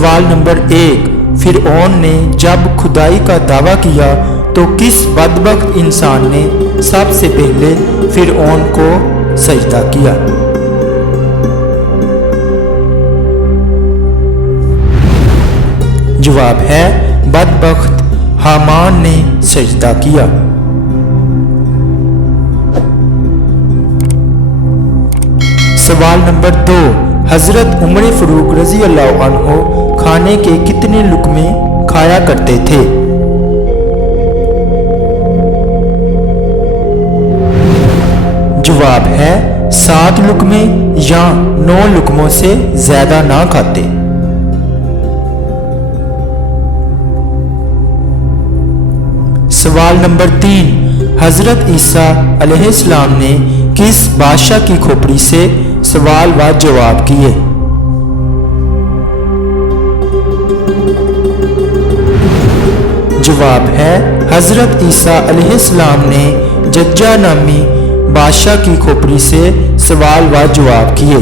سوال نمبر 1، فرعون نے جب خدائی کا دعویٰ کیا تو کس بدبخت انسان نے سب سے پہلے فرعون کو سجدہ کیا؟ جواب ہے بدبخت حامان نے سجدہ کیا۔ سوال نمبر 2، حضرت عمر فاروق رضی اللہ عنہ کھانے کے کتنے لقمے کھایا کرتے تھے؟ جواب ہے 7 لقمے یا 9 لقموں سے زیادہ نہ کھاتے۔ سوال نمبر 3، حضرت عیسیٰ علیہ السلام نے کس بادشاہ کی کھوپڑی سے سوال و جواب کیے؟ جواب ہے حضرت عیسیٰ علیہ السلام نے ججہ نامی بادشاہ کی کھوپڑی سے سوال و جواب کیے۔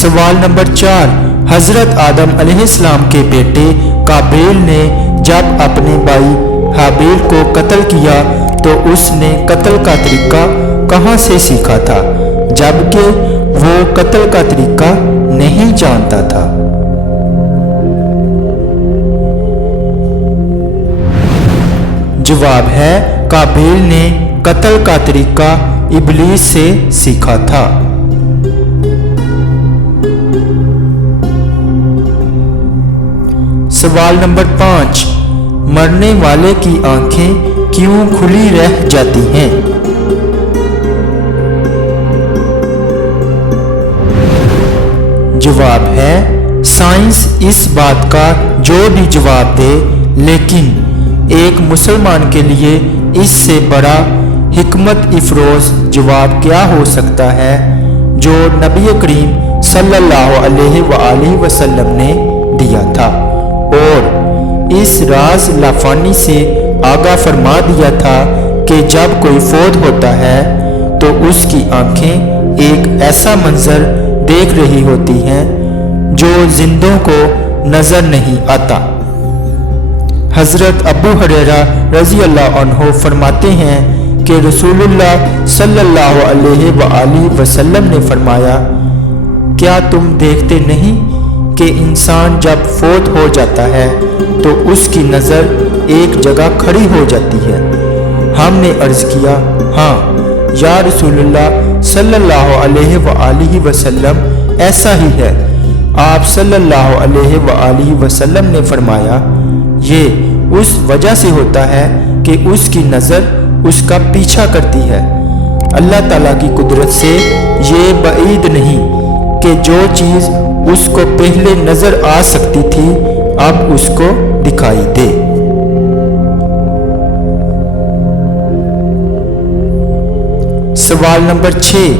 سوال نمبر 4، حضرت آدم علیہ السلام کے بیٹے قابیل نے جب اپنے بھائی حابیل کو قتل کیا تو اس نے قتل کا طریقہ کہاں سے سیکھا تھا جبکہ وہ قتل کا طریقہ نہیں جانتا تھا؟ جواب ہے قابیل نے قتل کا طریقہ ابلیس سے سیکھا تھا۔ سوال نمبر 5، مرنے والے کی آنکھیں کیوں کھلی رہ جاتی ہیں؟ جواب ہے سائنس اس بات کا جو بھی جواب دے، لیکن ایک مسلمان کے لیے اس سے بڑا حکمت افروز جواب کیا ہو سکتا ہے جو نبی کریم صلی اللہ علیہ وآلہ وسلم نے دیا تھا اور اس راز لافانی سے آگاہ فرما دیا تھا کہ جب کوئی فوت ہوتا ہے تو اس کی آنکھیں ایک ایسا منظر دیکھ رہی ہوتی ہیں جو زندوں کو نظر نہیں آتا۔ حضرت ابو ہریرہ رضی اللہ عنہ فرماتے ہیں کہ رسول اللہ صلی اللہ علیہ وآلہ وسلم نے فرمایا، کیا تم دیکھتے نہیں کہ انسان جب فوت ہو جاتا ہے تو اس کی نظر ایک جگہ کھڑی ہو جاتی ہے؟ ہم نے عرض کیا، ہاں یا رسول اللہ صلی اللہ علیہ وآلہ وسلم ایسا ہی ہے۔ آپ صلی اللہ علیہ وآلہ وسلم نے فرمایا، یہ اس وجہ سے ہوتا ہے کہ اس کی نظر اس کا پیچھا کرتی ہے۔ اللہ تعالیٰ کی قدرت سے یہ بعید نہیں کہ جو چیز اس کو پہلے نظر آ سکتی تھی اب اس کو دکھائی دے۔ سوال نمبر 6،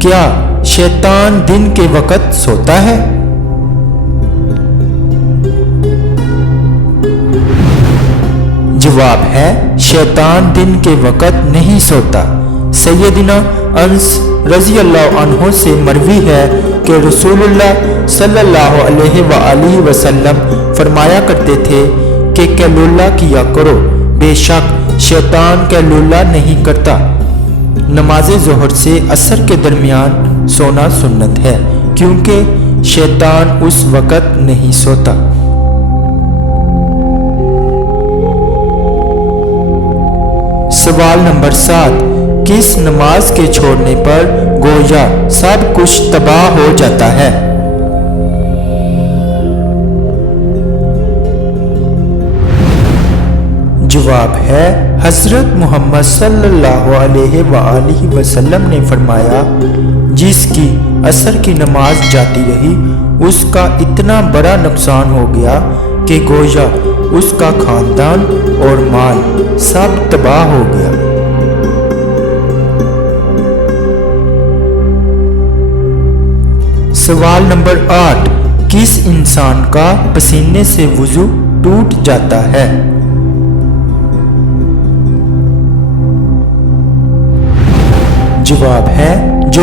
کیا شیطان دن کے وقت سوتا ہے؟ جواب ہے شیطان دن کے وقت نہیں سوتا۔ سیدنا انس رضی اللہ عنہ سے مروی ہے کہ رسول اللہ صلی اللہ علیہ وآلہ وسلم فرمایا کرتے تھے کہ قیلولہ کیا کرو، بے شک شیطان قیلولہ نہیں کرتا۔ نماز ظہر سے عصر کے درمیان سونا سنت ہے کیونکہ شیطان اس وقت نہیں سوتا۔ سوال نمبر 7، کس نماز کے چھوڑنے پر گویا سب کچھ تباہ ہو جاتا ہے؟ جواب ہے حضرت محمد صلی اللہ علیہ وآلہ وسلم نے فرمایا، جس کی عصر کی نماز جاتی رہی اس کا اتنا بڑا نقصان ہو گیا کہ گویا اس کا خاندان اور مال سب تباہ ہو گیا۔ سوال نمبر 8، کس انسان کا پسینے سے وضو ٹوٹ جاتا ہے؟ جواب ہے جو